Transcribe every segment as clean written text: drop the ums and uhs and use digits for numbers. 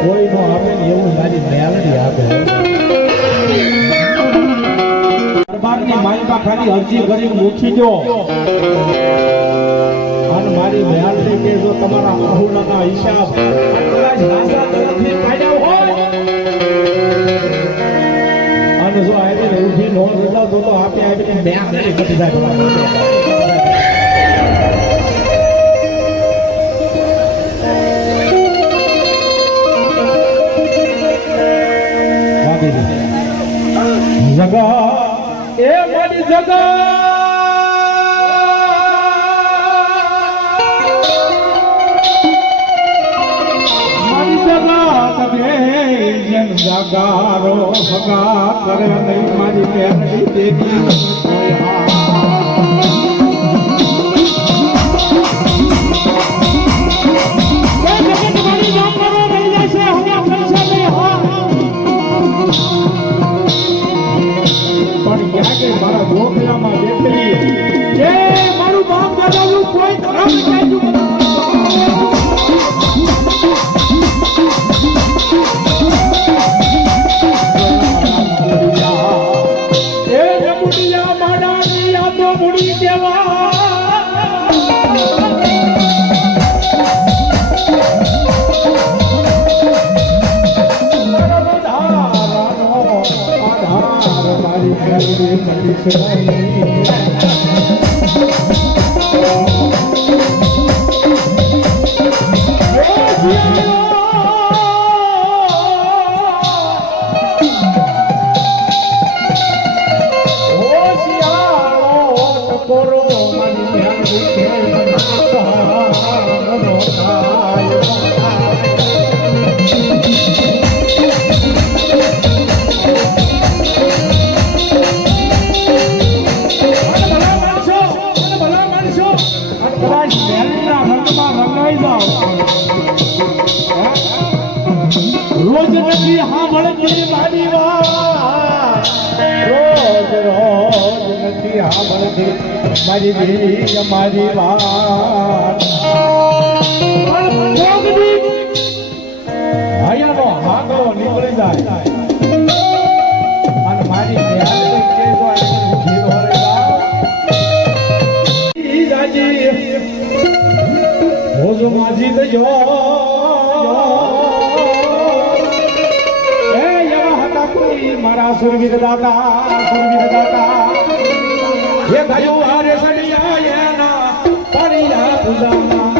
કોઈ નો આપે ને એવું મારી મેલડી આપે. દરબારની માલમાં ખાલી અરજી કરી મૂકી દો અને મારી મેલડી કે જો તમારા આહુલાના હિસાબ અને જો આવીને ઉઠી નો રજાવ તો આપે આવીને મેલડી ઘટી જાય. જગા એ મારી જગા મારી જગા તમે જેમ જાગારો હગા કરે નહીં મારી મેરડી દેવી મારા ગોખલામાં બેઠેલી જે મારું બાપ દાદાનું કોઈ કામ કાઢ્યું એ રમુડિયા માડાની યાદો મૂડી દેવા રોજ નથી સાંભળતી મારી વાત રોજ રોજ નથી સાંભળતી મારી દેવી મારી વાત હયાનો હાગો નીકળી જાય અને મારી ભોજો માજી દયો મારા સુરવીર દાતા એ ગયું હારે સડિયા એના પરિયા પૂજાના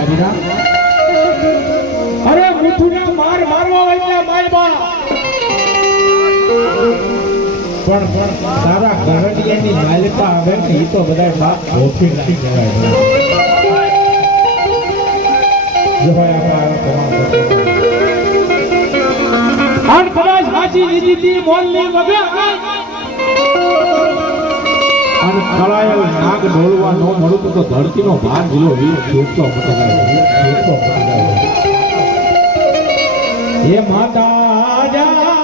રાજીના અરે મુઠુના માર મારવા હોય ત્યાં માલબા પણ તારા ઘરડિયાની માલિકા આવે ને ઈ તો બધાય બાપ ભોફી નથી કહેવાય જો ભાઈ આપણા કદાચ સાચી લીધી મોલની વગે અને કળાયેલ નાગ ઢોળવા ન મળું તો ધરતીનો ભાર જીલો વીર ખેંચતો હે માતા જા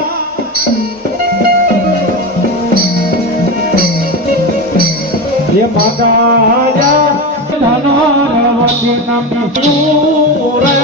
હે માતા જા ધનારવતી નામી સુરે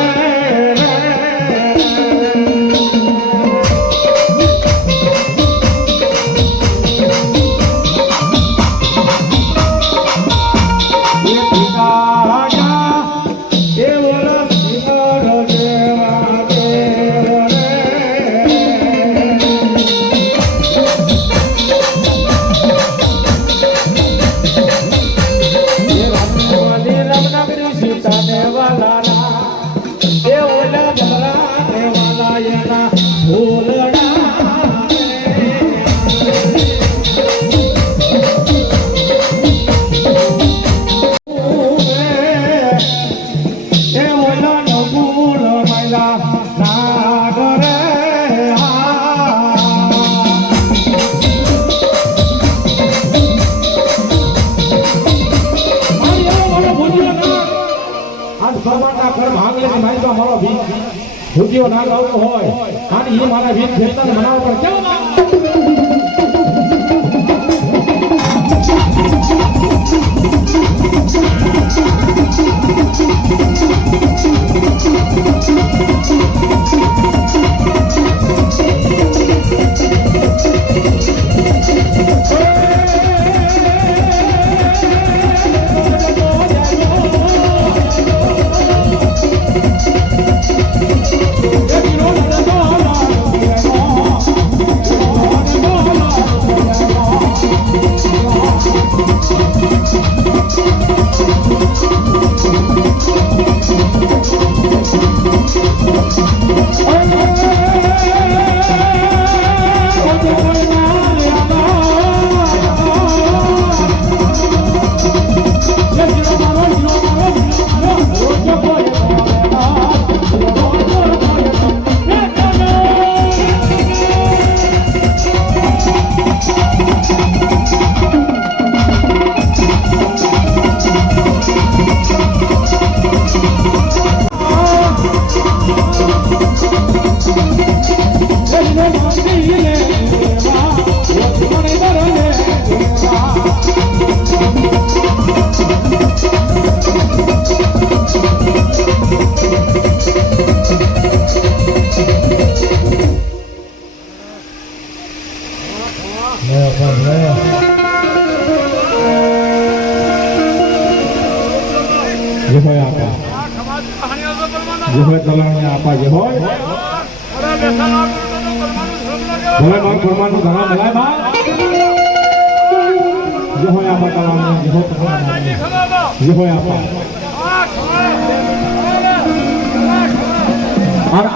ભૂતિયો નાગ આવતો હોય અને એ મારા વીર ખેતર મનાવવા પર કેમ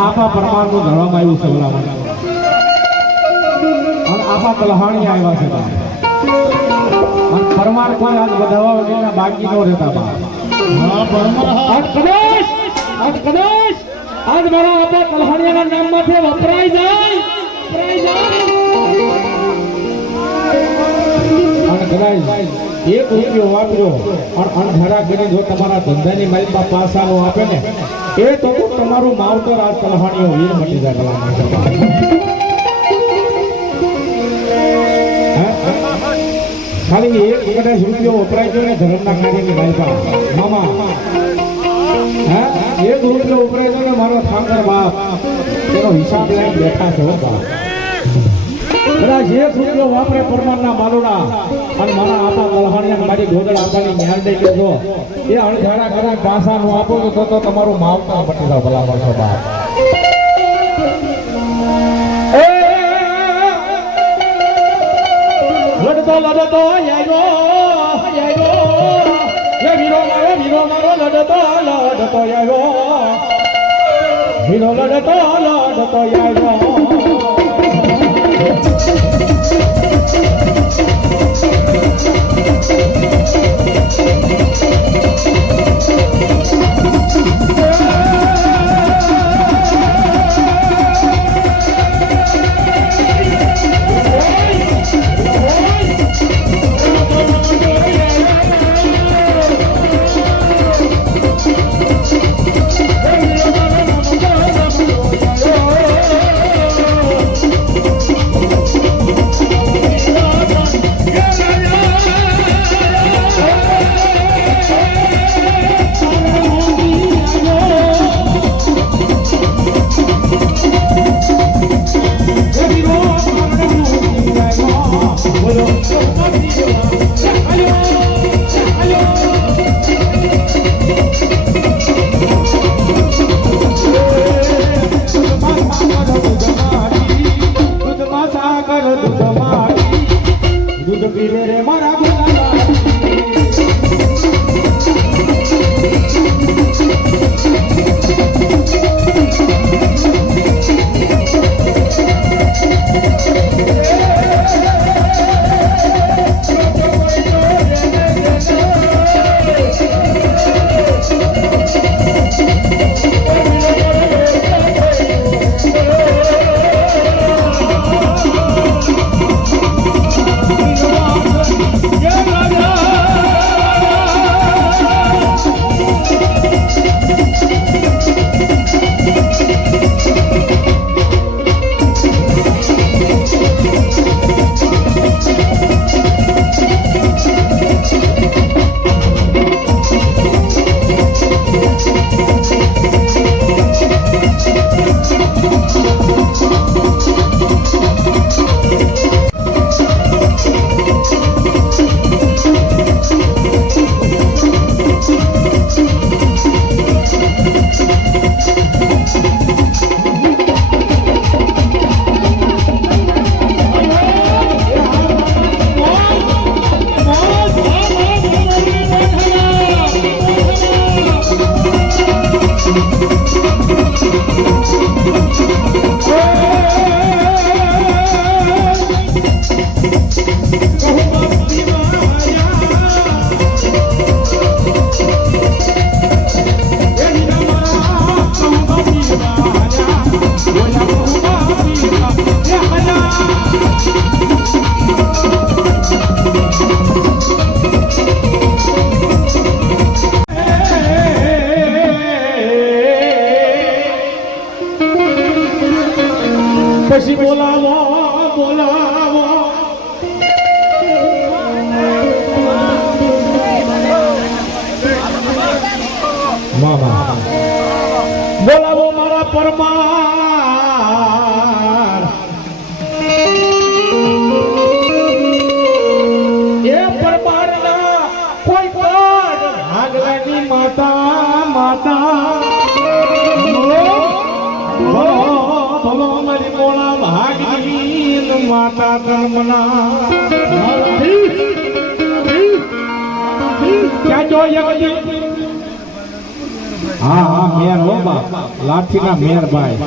આપા પરમાર નું ધરવામાં આવ્યું છે અને આપા કલહાણી આવ્યા છે અને પરમાર કોઈ આજ વધારવા વગેરે બાકી ન રહેતા કદાચ આજ મારા આપા કલહાણીયાના નામમાંથી વપરાઈ જાય અને કદાચ એક રૂપિયો વાપરો અને અણધારા કરીને જો તમારા ધંધાની માલિકા પાસાનો આપે ને એ તો તમારું માવતર આજ કલહાણીઓ વીર મટી જાય ખાલી એક કદાચ રૂપિયો વપરાય ગયો ને ધર્મના કાર્યની માલિકા મામા એક રૂપિયો વપરાય ગયો ને મારો ઠાકર બાપ તેનો હિસાબ લઈને બેઠા છે બાપ કદાચ એક રૂપિયો વાપરે પરમારના માલોડા અને મારા આપા કલહાણીયા મારી ગોદળ આપવાની ન્યાલ દઈ દેજો એ અણધારા કદાચ પાસાનું આપો તો તમારું માવતર મટી જાવ ભલા માણસો બાપ લડતો એ વીરો મારો લડતો આવ્યો વીરો લડતો આવ્યો પછી બોલાવો મામા બોલાવો મારા પરમાર એ પરમારના કોઈ પણ આગલાની માતા ભલો મારી મોળા ભાગની માતા ધર્મના ક્યાં જોઈએ હા મેર હો બાપ લાઠીના મેર ભાઈ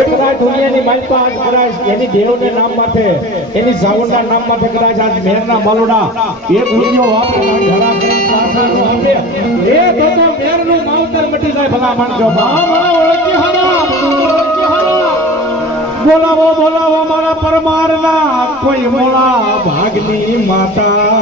એક રાત દુનિયાની માલપા આજ કદાચ એની દેવને નામ માથે એની જાવણના નામ માથે કદાચ આજ મેરના બાલોડા એક રૂપિયો વાપરે ઘરા કરી પાછળ આપે એ તો મેરનું માવતર મટી જાય ભલા માણસો ઓળખી હરા બોલાવો મારા પરમારના કોઈ મોળા ભાગની માતા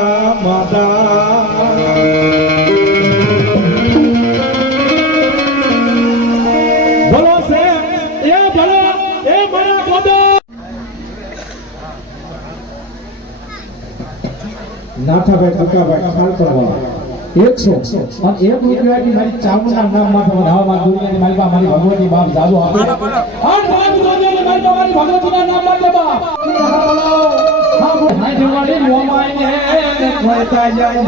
નાથાભાઈ કાકાભાઈ ખાલ કરવા 100 અને 1 રૂપિયાની મારી ચામુંડા નામ માટે વધાવવા દુનિયાની મારી બા મારી ભગવતી બાપ જાદુ આપે અને ભાગ દુનિયાની મારી બા મારી ભગવતીના નામ માટે બાપ હા ભાઈ જવાડી મોમાઈને ખોતા જાય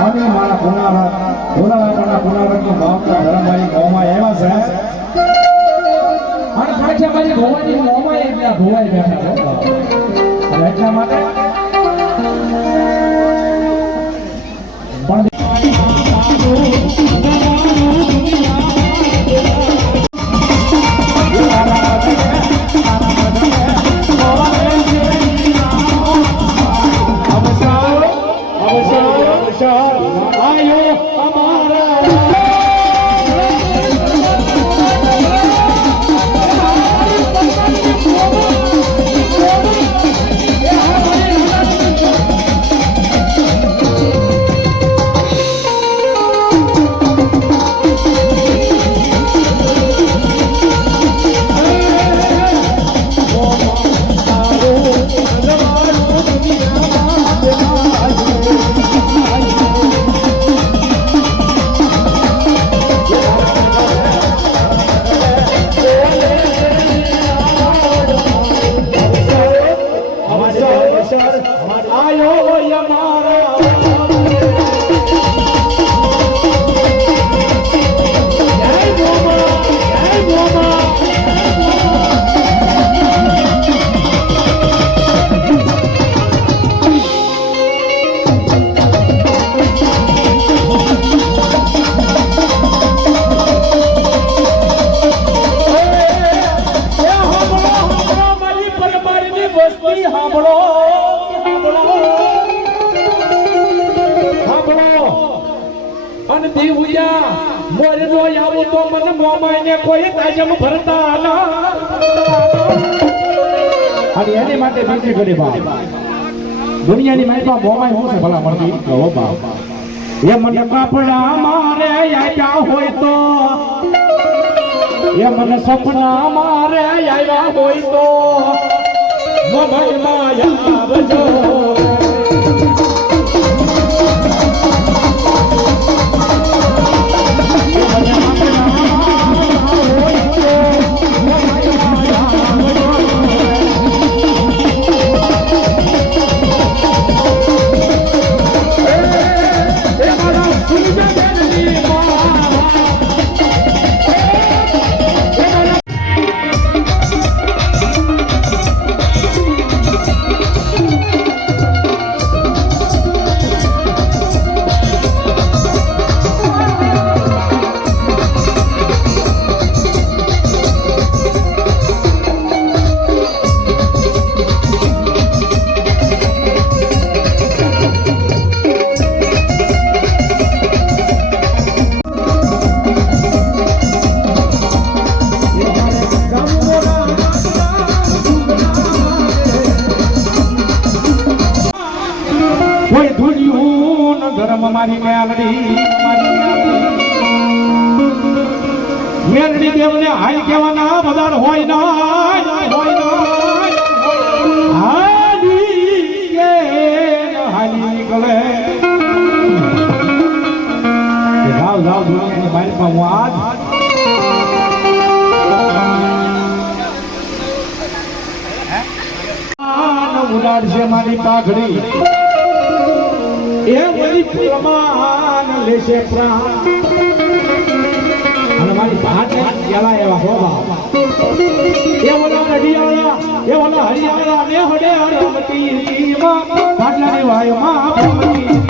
અને મારા પુનારાની માવતા ધરમાઈ મોમાં એવા છે અને પાછા મારી ભવાની મોમાં એટલે ભોવાઈ બેઠા અને એટલા માટે પણ એની માટે બીજી ઘડી બાપ દુનિયાની માઇકમાં મોમાય હું છે ભલા મળતી કહો બાપ એ મને કાપડા મારે આપ્યા હોય તો એ મને સપના મારે આવ્યા હોય તો મોમાયમાં આવજો મેરડી દેવને હાઈ કહેવાના બધાર હોય ના હાલી કે હાલી નીકળે જાવ દુનિયાની બારીમાં હું આજ ઉડાડશે મારી પાઘડી એ મારી પ્રમાણ લેશે પ્રાણ અને મારી ભાષા એલા એવા હોવા એ ઓલા હરિયાળા ને હડે રમતી માં ભાટલાની વાયુમાં ભમતી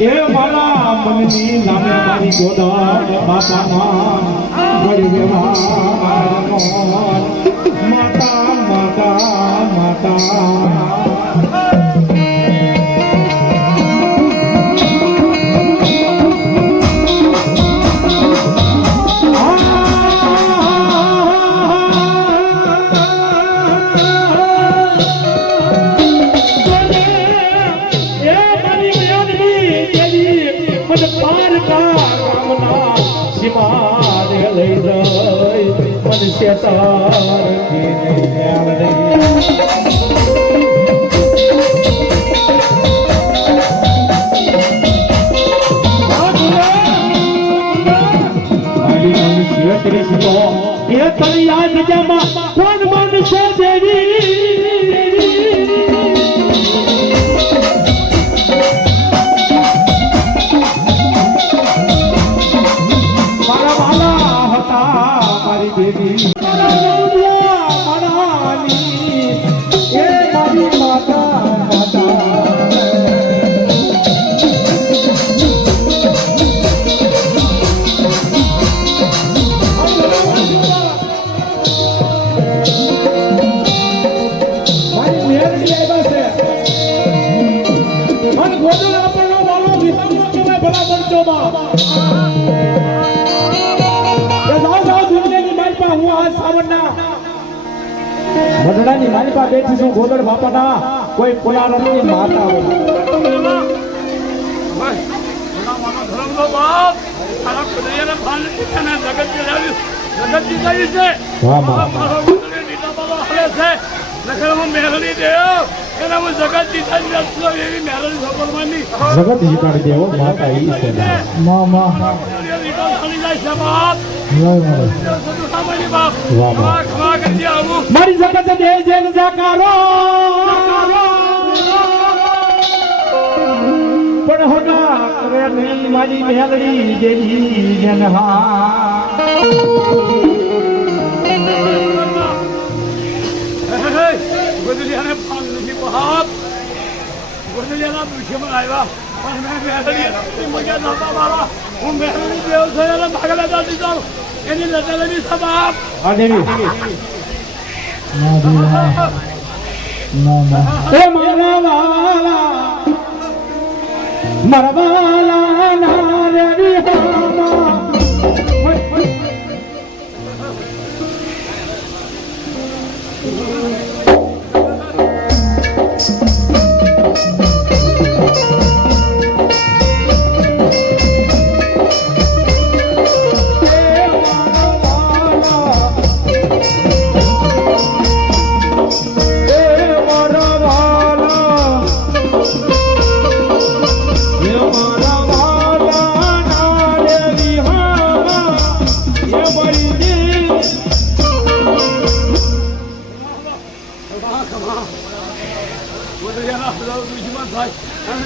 એ મારા મનની નામે મારી ગોદા બાપા વળી વ્યવહાર માતા માતા માતા મઢડાની મારી પાસે બેઠી છું ગોદડ બાપાના કોઈ પુરાણની માતા હોય જગત જીતાડી દેવો માતા ઈ છે મારી જગત દે જન જાકારો પણ હોના કરે નહીં મારી મેલડી દેવી જનહા ગોદલિયાને પાલ નથી બહાપ ગોદલિયાના દુશ્મન આવ્યા પણ મેં મેલડી મજા નતા મારા હું મેલડી દેવ છે એને ભાગલા દાદી જાઉં એની લડાઈ સબાપ આ દેવી એ મારા વાલા ના રે હામા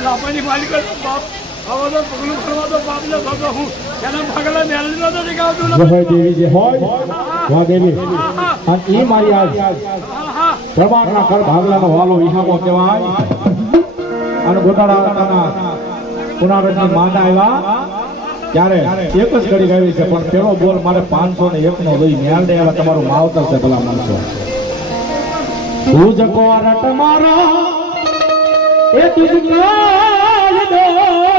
લાપાની માલિક બાપ આવો તો પગલું કરવા તો બાપને ભગો હું એના ભાગલા મેલડી નો તો દેખાવતું જય દેવી જે હોય વાહ દેવી અને ઈ મારી આજ પ્રમાણના કર ભાગલાનો વાલો વિહામો કહેવાય અને ગોટાળાના પુનારજની માતા આવ્યા ત્યારે એક જ ઘડી ગાવી છે પણ પેલો બોલ મારે 501 નો લઈ મેલડે આવ્યા તમારું માવતર છે ભલા માણસો તુજ કો રટ મારો એ તુજકો દો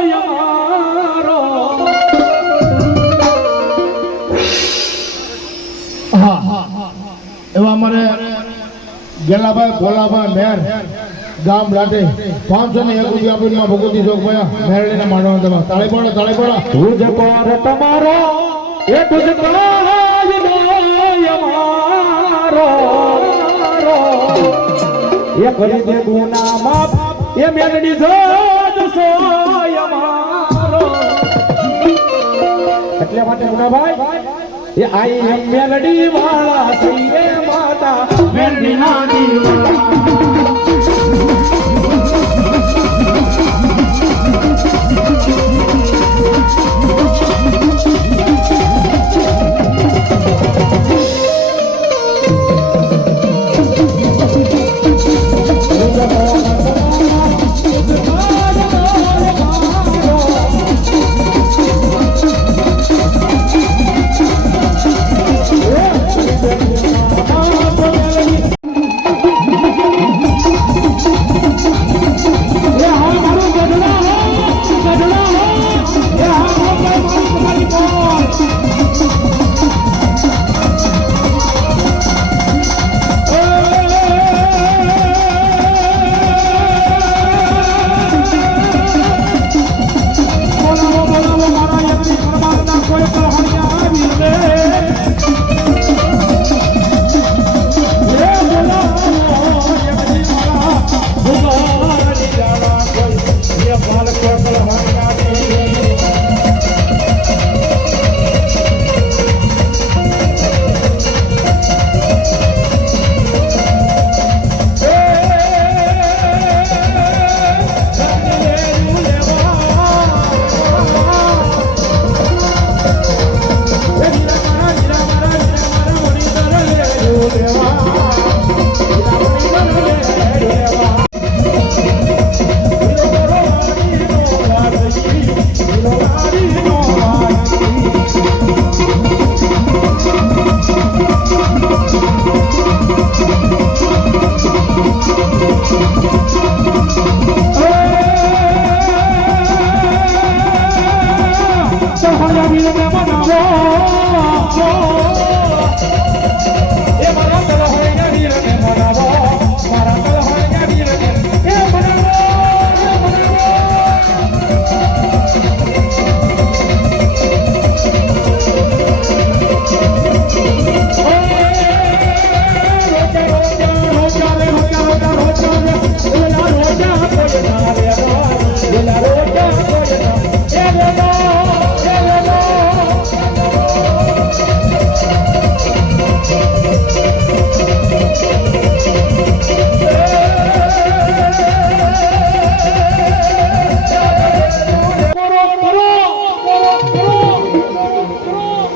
યમારો હા એવા અમારે ગેલાભાઈ ભોલાભાઈ મેર ગામ રાતે 501 રૂપિયા આપીને ભગવતી ચોક ભાઈ મેરડીને માંડવાનું તમે તાળી પડો તુજકો રટ મારો એ તુજકો દો યમારો એ કરી દે ગુના માફ એ મેલડી જોજ સોય મારો એટલે માટે ભાઈ એ આઈ એમ મેલડી વાળા સઈએ માતા મેલડી ના દીવાળા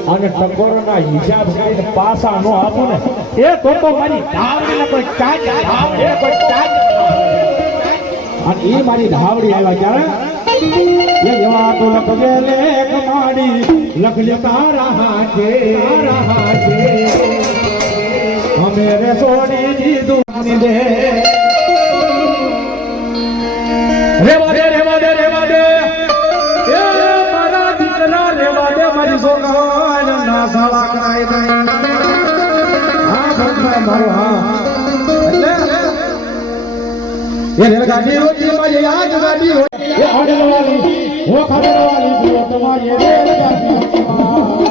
અને ટકોરના હિસાબ કરીને પાસા નો આપું ને એ તો મારી ધાવડીને કોઈ ચાચ એ કોઈ ચાચ અને એ મારી ધાવડી આવ્યા ક્યારે એ એવા તો લખ ગેલે કમાડી લખ લે તારા હાથે અમે રે સોની દીધું દે રેવા દે રેવા દે રેવા દે એ મારા દીકરા રેવા દે મારી સોના ના સાલા કરાય દે હા ભગવાન મારો હા એટલે એ રેલગાડી રોજી માં યાદ ગાડી એ આડવાલી હો ખાડવાલી તમારી રેલગાડી